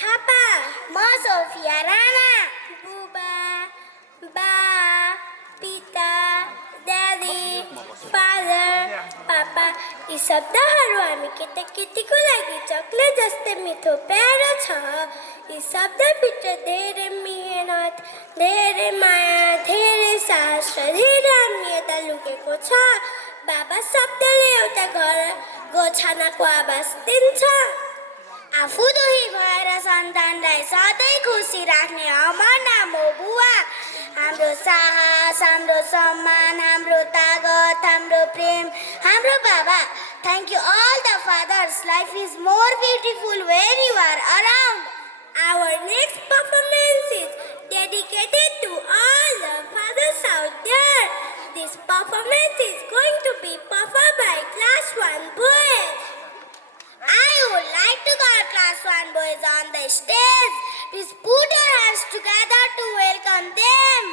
थापा। म सोफिया राणा। बुबा, बा, पिता, ड्याडी, फादर, पापा यी शब्दहरू हामी केटाकेटीको लागि चक्लेट जस्तै मिठो प्यारो छ। यी शब्दभित्र धेरै मेहनत, धेरै माया, धेरै साहस र धेरै आत्मीयता लुकेको छ। बाबा शब्दले एउटा घर गोछानाको आवाज दिन्छ। आफू दुही भएर सन्तानलाई सधैँ खुसी राख्ने अमर नाम हो बुवा। हाम्रो साहस, हाम्रो सम्मान, हाम्रो तागत, हाम्रो प्रेम, हाम्रो बाबा। Thank you all the fathers. Life is more beautiful when you are around. Our next performance is dedicated to all the fathers out there. This performance is going to be performed by Class 1 boys. I would like to call Class 1 boys on the stage. Please put your hands together to welcome them.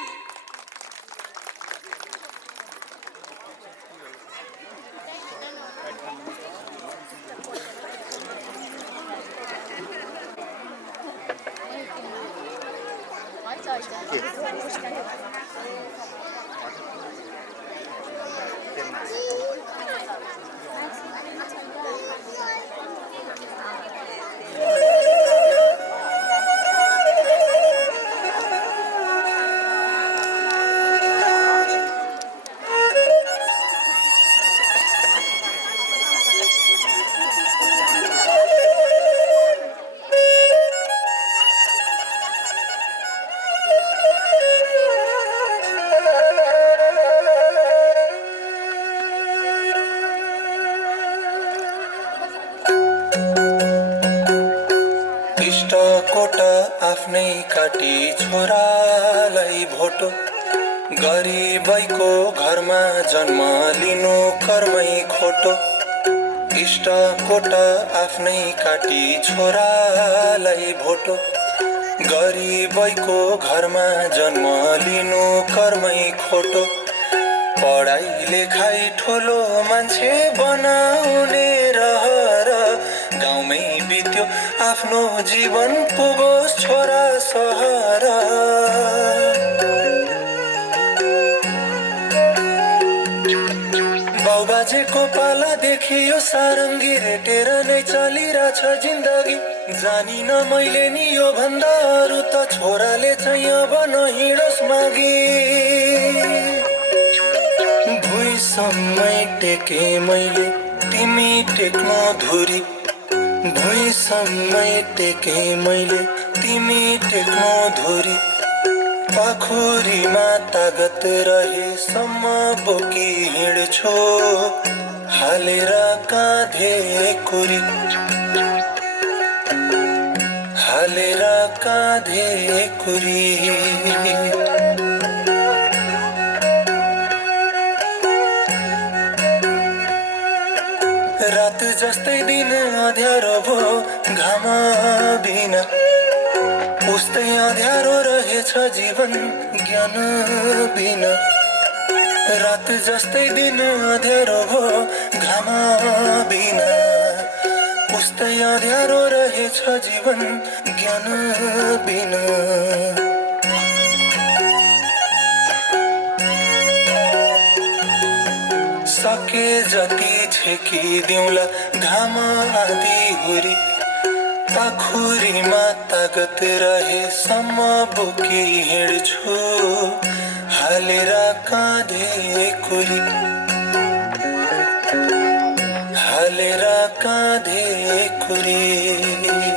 कोटा आफ्नै काटी छोरालाई भोटो गरिबैको घरमा जन्म लिनु कर्मै खोटो। इष्ट कोटा आफ्नै काटी छोरालाई भोटो गरिबैको घरमा जन्म लिनु कर्मै खोटो। पढाइ लेखाइ ठुलो मान्छे बनाउने रहर गाउँमै बित्यो आफ्नो जीवन पुगोस् छोरा सहर। बाउबाजेको पालादेखि यो सारङ्गी रेटेर नै चलिरहेछ जिन्दगी। जानिन मैले नि यो भन्दा अरू त छोराले चाहिँ अब नहिँडोस् मागी। भुइँसम्मै टेके मैले तिमी टेक्नु धुरी। भुइँसम्मै टेके मैले तिमी टेक्नु धुरी। पाखुरीमा तागत रहेसम्म बोकी हिँड्छु हालेर काँधे कुरी। हालेर काँधे कुरी। रात जस्तै दिन अँध्यारो भो घाम बिना उस्तै अँध्यारो रहेछ जीवन ज्ञान बिना। रात जस्तै दिन अँध्यारो भो घाम बिना उस्तै अँध्यारो रहेछ जीवन ज्ञान बिना। सके जति छेकिदिउँला घाम आधी हुरी। पाखुरीमा तागत रहेसम्म बोकी हिँड्छु हालेर काँधे कुरी। हालेर काँधे कुरी।